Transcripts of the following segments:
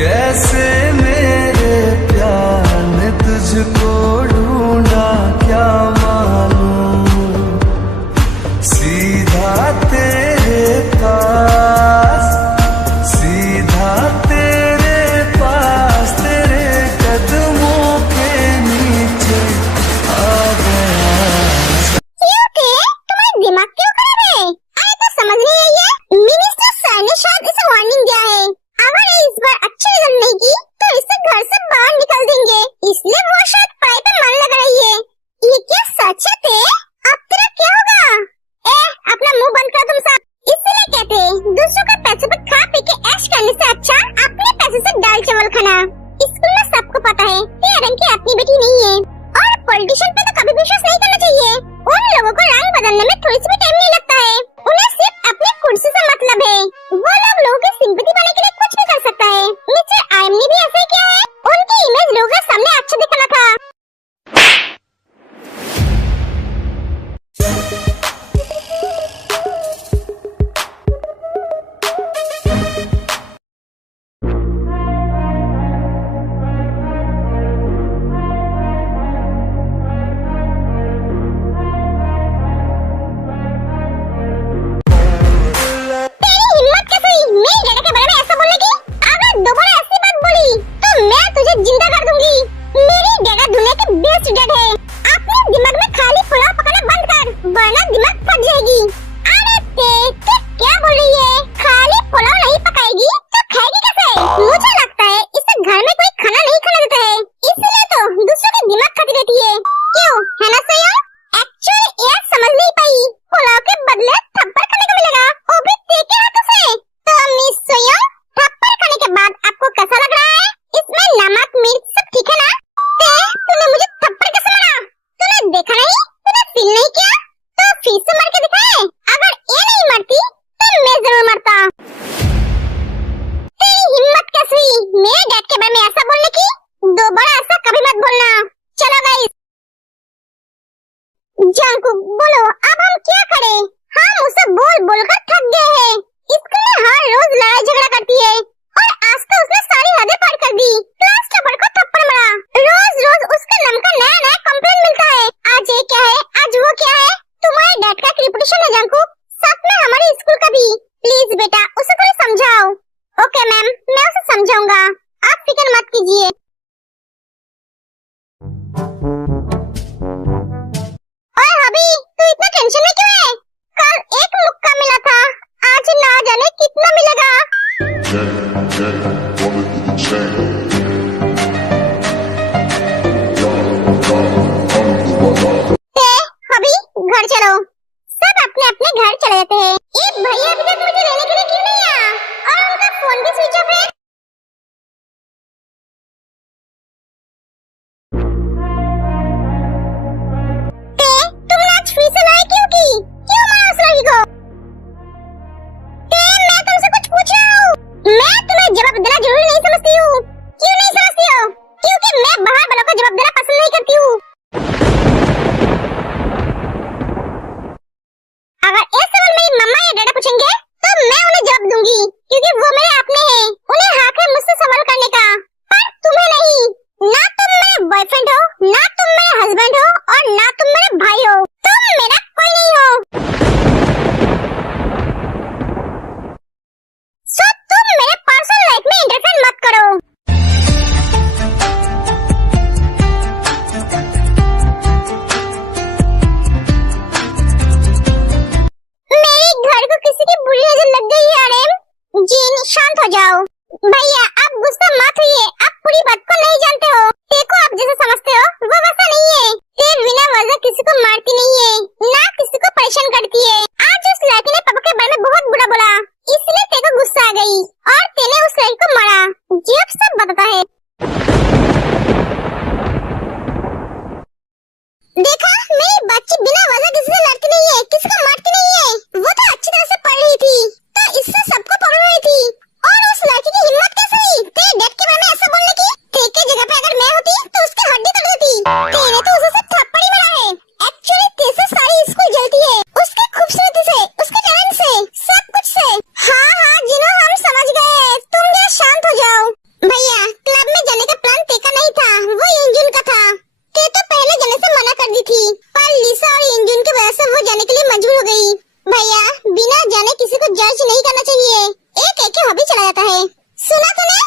कैसे मेरे प्यार ने तुझको ढूंढा क्या मालूम, सीधा तेरे पास, सीधा तेरे पास, तेरे कदमों के नीचे आ गया। तुम्हारा दिमाग क्यों खराब है? अरे तो समझ नहीं आई है। मिनिस्टर सर ने शायद इसे वार्निंग दिया है, अगर ये इस बार अच्छी रिजल्ट नहीं की तो इसे घर से बाहर निकल देंगे, इसलिए वो शायद पढ़ाई पे मन लगा रही है। ये क्या सच है ते? अब तेरा क्या होगा? अपना मुंह बंद कर तुम सब। इसलिए कहते हैं दूसरों के पैसे पे खा पी के ऐश करने से अच्छा अपने पैसे से दाल चावल खाना। स्कूल में सबको पता है कि रंग की अपनी बेटी नहीं है, और पॉलिटिशियन पे तो कभी विश्वास नहीं करना चाहिए। उन लोगों को रंग बदलने में थोड़ी सी भी टाइम नहीं लगता है, उन्हें सिर्फ अपनी कुर्सी से मतलब है। वो लोगों की सिंपैथी पाने के लिए कुछ भी कर सकता है। मिस्टर आयम ने भी ऐसा ही किया है, उनकी इमेज लोगों के सामने अच्छा दिखाना था। जिंदा कर दूंगी। मेरी जगह दूल्हे की बेस्ट डेट है। अपने दिमाग में खाली पुलाव पकाना बंद कर, वरना दिमाग फट जाएगी। अरे तू क्या बोल रही है? खाली पुलाव नहीं पकाएगी तो खाएगी कैसे? मुझे लगता है इसे घर में कोई खाना नहीं खाना देता है, इसलिए तो दूसरों का दिमाग खाती रहती है। क्यों, है ना सोया? एक्चुअली ये समझ नहीं पाई, पुलाव के बदले थप्पड़ खाने को मिलेगा, वो भी तेरे हाथों से। तो मिस सोया, थप्पड़ खाने के बाद आपको कैसा लग रहा है? इसमें नमक मिर्च सब ठीक है ना? तूने मुझे थप्पड़ कैसे मारा? तूने देखा नहीं? तूने फील नहीं किया? तो फिर से मार के दिखाए। अगर ये नहीं मारती तो मैं जरूर मारता। तेरी हिम्मत कैसी मेरे डैड के बारे में ऐसा बोलने की? दोबारा ऐसा कभी मत बोलना। चलो गाइस, जंकुक बोलो अब हम क्या करें? हम उसे बोल बोल कर थक गए हैं। स्कूल में हर रोज लड़ाई झगड़ा करती है, और आज तो उसने सारी हदें पार कर दी। क्लास टॉपर को थप्पड़ मारा, रोज रोज उसके नाम का नया नया कंप्लेंट मिलता है। आज ये क्या है, आज वो क्या है। तुम्हारे डैड का रेपुटेशन है जंकू, साथ में हमारे स्कूल का भी। प्लीज बेटा उसे थोड़ा समझाओ। ओके मैम, मैं उसे समझाऊंगा, आप फिक्र मत कीजिए। ओए हबी, तू इतना टेंशन में क्यों है? कल एक मुक्का मिला था, आज ना जाने कितना मिलेगा। अभी घर चलो, सब अपने अपने घर चले जाते हैं। ये भैया अभी तक मुझे लेने के लिए क्यों नहीं आया? और उनका फोन भी स्विच ऑफ है। तुमने आज फिर से लड़ाई क्यों की? क्यों मारा उस लड़की को? मैं तुमसे कुछ पूछ रहा हूँ, मैं तुम्हें जवाब देना जरूरी नहीं समझती हूँ। क्यों नहीं समझती हो? क्योंकि मैं बाहर वालों को जवाब देना पसंद नहीं करती हूँ। अगर इस सवाल मेरी मम्मा या डैडा पूछेंगे तो मैं उन्हें जवाब दूंगी, क्योंकि वो मेरे अपने हैं। उन्हें हक है मुझसे सवाल करने का, पर तुम्हें नहीं। ना तुम मेरे बॉयफ्रेंड हो, ना तुम मेरे हस्बैंड हो, और ना तुम मेरे भाई हो। तुम मेरा कोई नहीं हो। सो तुम मेरे पर्सनल लाइफ में इंटरफेयर मत करो। मेरे घर को किसी की बुरी नजर लग गई है। आरएम जीन, शांत हो जाओ। भैया अब गुस्सा मत होइए, आप पूरी बात को नहीं जानते हो। देखो आप जैसे समझते हो वो वैसा नहीं है। ते बिना वजह किसी को मारती नहीं है, ना किसी को परेशान करती है। आज उस लड़की ने पापा के बारे में बहुत बुरा बोला, इसलिए तेरे को गुस्सा आ गई और तेने उस लड़की को मारा। जी अब सब बताता है। देखा, मेरी बच्ची बिना वजह किसी से लड़ती नहीं है, किसी को मारती नहीं है। वो तो अच्छी तरह से पढ़ रही थी, तो इससे सबको पकड़ रही थी। और उस लड़की की हिम्मत कैसे हुई तेरे डैड के बारे में ऐसा बोलने की? तेरे की जगह पे अगर मैं होती तो उसकी हड्डी नहीं करना चाहिए। एक एक हॉबी चला जाता है। सुना तूने?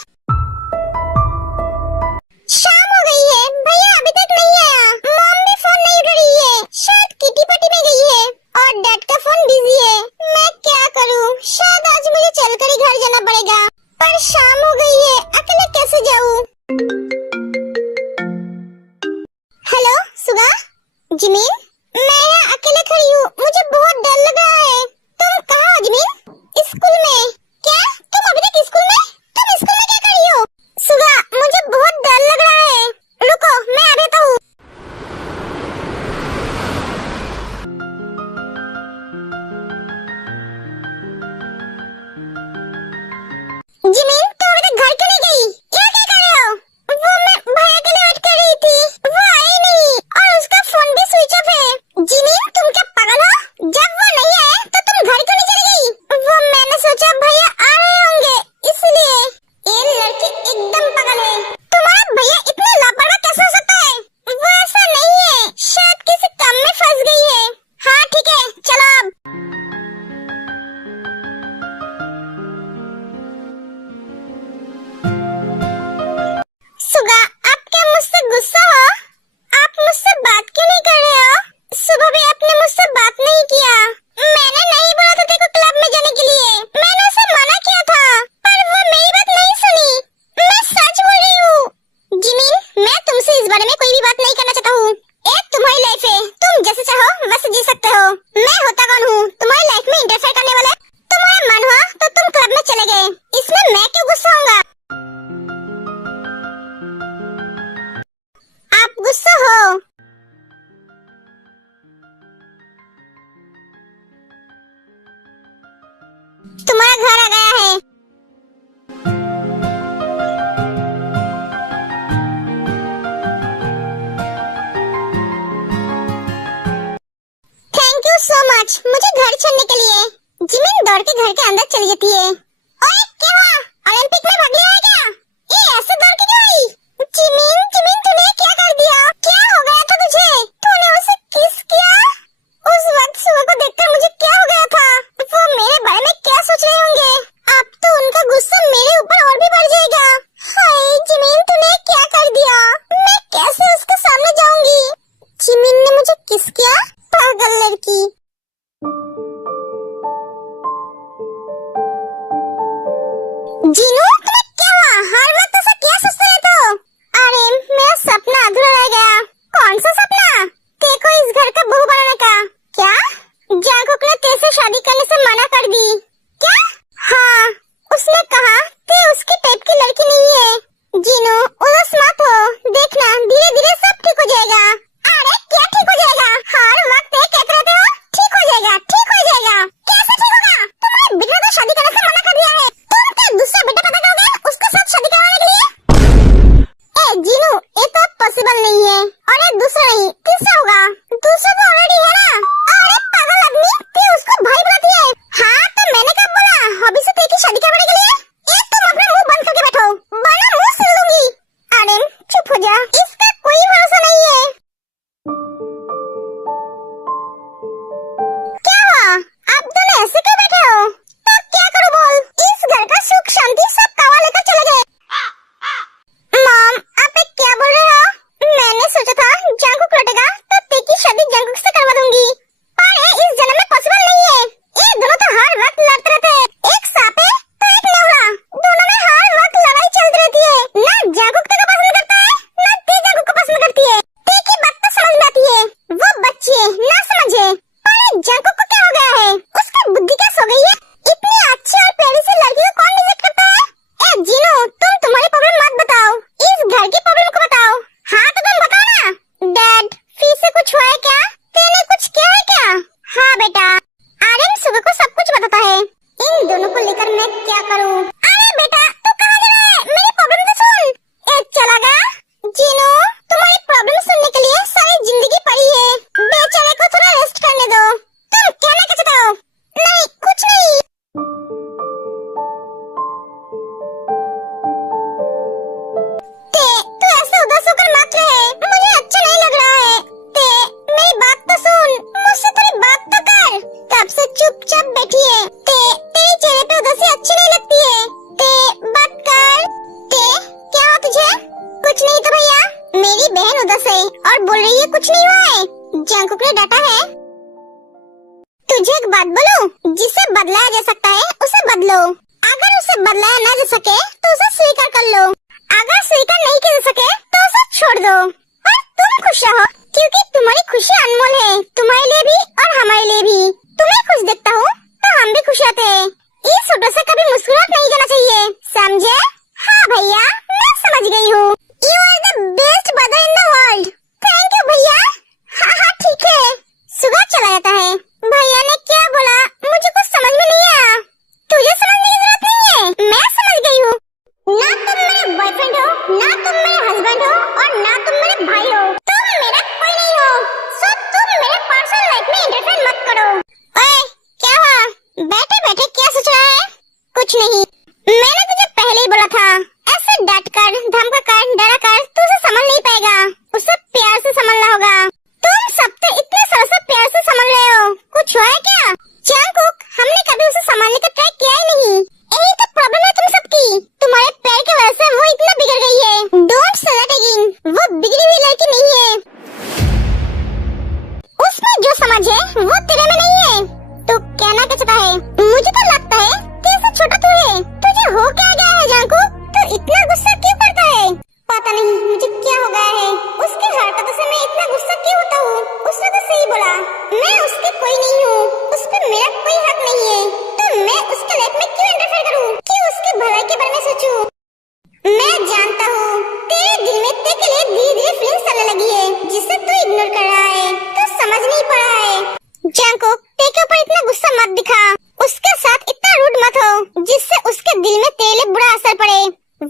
शाम हो गई है, भैया अभी तक नहीं आया। मॉम भी फोन नहीं उठा रही है, शायद किटी पार्टी में गई है और डैड का फोन बिजी है। मैं क्या करूं? शायद आज मुझे चलकर ही घर जाना पड़ेगा, पर शाम हो गई है, अकेले कैसे जाऊं? हेलो सुगा, जिमिन, मैं यहाँ अकेले खड़ी हूँ, मुझे बहुत डर लग रहा है। तुम कहाँ हो जिमिन? स्कूल में। क्या तुम अभी तक स्कूल में? तुम स्कूल में क्या कर रही हो? सुगा, मुझे बहुत डर लग रहा है, रुको मैं आ रहा हूँ। जिमिन, तुम अभी तक घर क्यों नहीं गई? क्या क्या कर रहे हो? वो मैं भैया के लिए वेट कर रही थी, वो आई नहीं और उसका फोन भी स्विच ऑफ है। जिमिन, तुम क्या पागल हो? जब वो नहीं आए तो तुम घर क्यों नहीं चली गई? वो मैंने सोचा भैया आ रहे होंगे इसलिए। ये लड़की एकदम पागल है। तुम्हारा भैया इतना लापरवाह कैसे हो सकता है? वो ऐसा नहीं है, शायद किसी काम में फंस गई है। हाँ ठीक है, चलो अब। सुगा, आप क्या मुझसे गुस्सा हो? आप मुझसे बात क्यों नहीं कर रहे हो? सुबह भी आपने मुझसे बात नहीं किया। मैंने नहीं बोला था तेरे को क्लब में जाने के लिए, मैंने उसे मना किया था, पर वो मेरी बात नहीं सुनी। मैं सच बोल रही हूँ। जिमिन, मैं तुमसे इस बारे में कोई भी बात नहीं करना चाहता हूँ। एक तुम्हारी लाइफ है, तुम जैसे चाहो वैसे जी सकते हो। मैं होता कौन हूँ तुम्हारी लाइफ में इंटरफेयर करने वाला? तुम्हारा मन हुआ तो तुम क्लब में चले गए, इसमें मैं क्यों गुस्सा होऊंगा? आप गुस्सा हो? तुम्हारा घर आ गया है। थैंक यू सो मच मुझे घर छोड़ने के लिए। जिमिन दौड़ के घर के अंदर चली जाती है। ओए क्या हुआ? ओलंपिक में भाग लिया है क्या? ये ऐसे दौड़ के क्यों आई? जिमिन, जिमिन तूने क्या कर दिया? क्या हो गया था तुझे? तूने उसे किस किया? उस वक्त सुबह को देखकर मुझे क्या हो गया था? वो मेरे बारे में क्या सोच रहे होंगे? अब तो उनका गुस्सा मेरे ऊपर और भी बढ़ जाएगा। हाय जिमिन, तूने क्या कर दिया? मैं कैसे उसके सामने जाऊंगी? जिमिन ने मुझे किस किया? पागल लड़की। जीनू, तुम्हें क्या हुआ? हर वक्त ऐसा क्या सोचते रहते हो? अरे मेरा सपना अधूरा रह गया। कौन सा सपना? देखो इस घर का बहू बनाने का। क्या? जागरूक ने तेरे से शादी करने से मना कर दी। क्या? हाँ, उसने कहा तू उसकी टाइप की लड़की नहीं है। जीनू, उदास मत हो, देखना धीरे धीरे सब ठीक हो जाएगा। अरे क्या ठीक हो जाएगा? हर वक्त ये कहते रहते हो ठीक हो जाएगा, ठीक हो जाएगा। कैसे ठीक होगा? तुम्हारे बेटे ने तो शादी करने से मना कर दिया है। तुम क्या दूसरा बेटा पैदा करोगे उसके साथ शादी करवाने के लिए? ए जीनू, ये तो पॉसिबल नहीं है। और ये दूसरा नहीं, तीसरा होगा। दूसरा तो ऑलरेडी है ना। अरे पागल आदमी, तू उसको भाई बुलाती है? हाँ तो मैंने कब बोला हॉबी से तेरी शादी करवाने के लिए? ये तुम अपना मुंह बंद करके बैठो, वरना मुंह सिल दूंगी। अरे चुप हो जा, इसका कोई भरोसा नहीं है। क्या हुआ? आप दोनों ऐसे क्यों बैठे हो? तो क्या करूं बोल? इस घर का सुख शांति सब कावा लेकर चले गए। मॉम, आप ये क्या बोल रहे हो? मैंने सोचा था जंगकुक लौटेगा तो तेरी शादी जंगकुक से करवा दूंगी, पर ये इस जन्म में पॉसिबल नहीं है। ये दोनों तो हर वक्त लड़ते रहते हैं, एक सांप है तो एक नेवला, दोनों में हर वक्त लड़ाई चलती रहती है। ना जंगकुक तेरे को पसंद करता है, ना ते जंगकुक को पसंद करती है। ते की बात तो समझ में आती है, वो बच्ची है ना समझे। पर जंगकुक को क्या हो गया है? उसकी बुद्धि क्या सो गई है? इतनी अच्छी और प्यारी सी लड़की को कौन रिजेक्ट करता है? ए जीनू, तुम तुम्हारी प्रॉब्लम मत बताओ, इस घर की प्रॉब्लम को बताओ। हाँ तो तुम बताओ ना। डैड, फिर से कुछ हुआ है क्या? तेने कुछ किया है क्या? हाँ बेटा, आर्यन सुबह को सब कुछ बताता है। इन दोनों को लेकर मैं क्या करूँ? अरे बेटा तू कहाँ जा रहा है? मेरी प्रॉब्लम तो सुन। ए चला गया? जीनू, तुम्हारी प्रॉब्लम सुनने के लिए सारी जिंदगी पड़ी है, बेचारे को थोड़ा रेस्ट करने दो। तुम कहना क्या चाहते हो? नहीं कुछ नहीं। तू ऐसे उदास होकर मत रहे, मुझे अच्छा नहीं लग रहा है। मेरी बात तो सुन, मुझसे थोड़ी बात तो कर। तब से चुपचाप बैठी है। तेरे चेहरे पे बदलाया जा सकता है उसे बदलो। अगर उसे बदलाया न जा सके तो उसे स्वीकार कर लो। अगर स्वीकार नहीं किया जा सके तो उसे छोड़ दो और तुम खुश रहो, क्योंकि तुम्हारी खुशी अनमोल है, तुम्हारे लिए भी और हमारे लिए भी। तुम्हें खुश देखता हूँ तो हम भी खुश रहते हैं। इस फोटो से कभी मुस्कुराहट नहीं जाना चाहिए, समझे? हाँ भैया, मैं समझ गई हूँ। You are the best brother in the world. Thank you भैया। हाँ हाँ ठीक है। सुबह चला जाता है। भैया ने क्या बोला मुझे कुछ समझ में नहीं आया। तुझे समझने की जरूरत नहीं है, मैं समझ गई हूँ। ना तुम मेरे बॉयफ्रेंड हो, ना तुम मेरे हस्बैंड हो और ना तुम मेरे भाई हो। तुम मेरा कोई नहीं हो, सो तुम मेरे पर्सनल लाइफ में इंटरफेयर मत करो। ओए, क्या हुआ? बैठे बैठे क्या सोच रहा है? कुछ नहीं। मैंने तुझे पहले ही बोला था, ऐसे डांट कर, धमका कर, डरा कर तू उसे संभाल नहीं पाएगा। उसे प्यार से संभालना होगा। तुम सब तो इतने सालों से प्यार से संभाल रहे हो, कुछ हुआ है क्या? जंगकुक, हमने कभी उसे संभालने का ट्राई किया ही नहीं। यही तो प्रॉब्लम है तुम सबकी। तुम्हारे प्यार की वजह से वो इतना बिगड़ गई है। Don't say that again. वो बिगड़ी हुई लड़की नहीं है। उसमें जो समझ है वो तेरे में नहीं है। तो कहना क्या चाहता है? मुझे तो लगता है कि ऐसा छोटा तू है। तुझे हो क्या गया है जंगकुक? तो इतना गुस्सा क्यों करता है? पता नहीं मुझे क्या हो गया है। उसकी हरकतों से मैं इतना गुस्सा क्यों होता हूँ? उसने तो सही बोला, मैं उसकी कोई नहीं हूँ, उस पर मेरा कोई हक नहीं है। तो मैं उसके लाइफ में क्यों इंटरफेयर करूँ? क्यों उसकी भलाई के बारे में सोचूं? मैं जानता हूँ तेरे दिल में तेरे के लिए धीरे धीरे फीलिंग्स चलने लगी है, जिसे तू इग्नोर कर रहा है। तू समझ नहीं पा रहा है। जंगकुक, तेरे के ऊपर इतना गुस्सा मत दिखा। उसके साथ इतना रूड मत हो जिससे उसके दिल में तेरे लिए बुरा असर पड़े।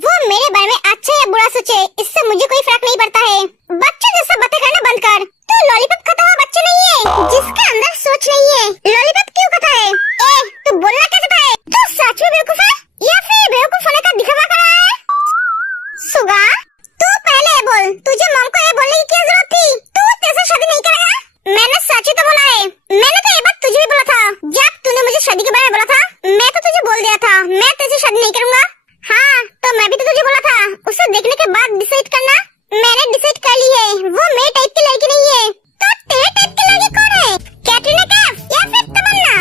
वो मेरे बारे में अच्छा या बुरा सोचे, इससे मुझे कोई फर्क नहीं पड़ता है। बच्चे जैसा बातें करना बंद कर। तू लॉलीपॉप खाता हुआ बच्चा नहीं है जिसके अंदर सोच नहीं है। लॉलीपॉप क्यों खाता है? ए, तू बोलना क्या चाहता है? तू सच में बेवकूफ है या फिर बेवकूफ होने का दिखावा कर रहा है? सुगा, तू पहले बोल, तुझे मॉम को ये बोलने की क्या जरूरत थी? तू तेरे शादी नहीं करेगा? मैंने सच ही तो बोला है। मैंने तो ये बात तुझे भी बोला था जब तूने मुझे शादी के बारे में बोला था। मैं तो तुझे बोल दिया था मैं तेरे से शादी नहीं करूंगा। हाँ, तो मैं भी तो तुझे बोला था उसे देखने के बाद डिसाइड करना। मैंने डिसाइड कर ली है, वो मेरे टाइप की लड़की नहीं है। तो तेरे टाइप की लड़की कौन है? कैटरीना कैफ या फिर तमन्ना?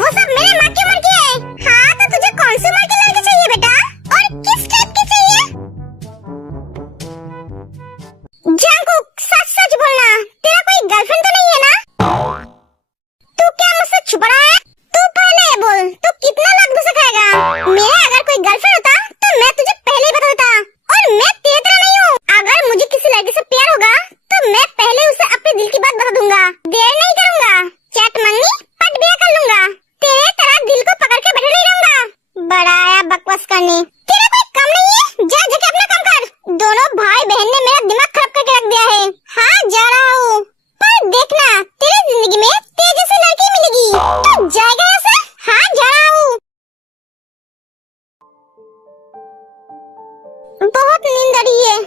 वो सब मेरे माँ की उम्र की है। हाँ, तो तुझे कौन सी उम्र की लड़की चाहिए बेटा, और किस टाइप की चाहिए? जंगकुक, सच सच बोलना, तेरा कोई गर्लफ्रेंड तो नहीं है ना? तू क्या मुझसे छुपा रहा है? तू पहले बोल, तू कितना लात घुसा खाएगा? मेरा अगर कोई गर्लफ्रेंड होता तो मैं तुझे पहले ही बता देता, और मैं तेरी तरह नहीं हूँ। अगर मुझे किसी लड़की से प्यार होगा तो मैं पहले उसे अपने दिल की बात बता दूंगा, देर नहीं करूंगा। चैट मंगनी पट बिया कर लूंगा, तेरे तरह दिल को पकड़ के बैठा नहीं रहूंगा। बड़ा आया बकवास करने। तेरा कोई कम नहीं है, जा जाके अपना काम कर। दोनों भाई बहन ने मेरा दिमाग खराब करके रख दिया है। हाँ, जा रहा हूँ, पर देखना तेरी जिंदगी में तेरे जैसी लड़की मिलेगी तो जाएगा ऐसा? हाँ, जा रहा हूँ। बहुत नींद आ रही है।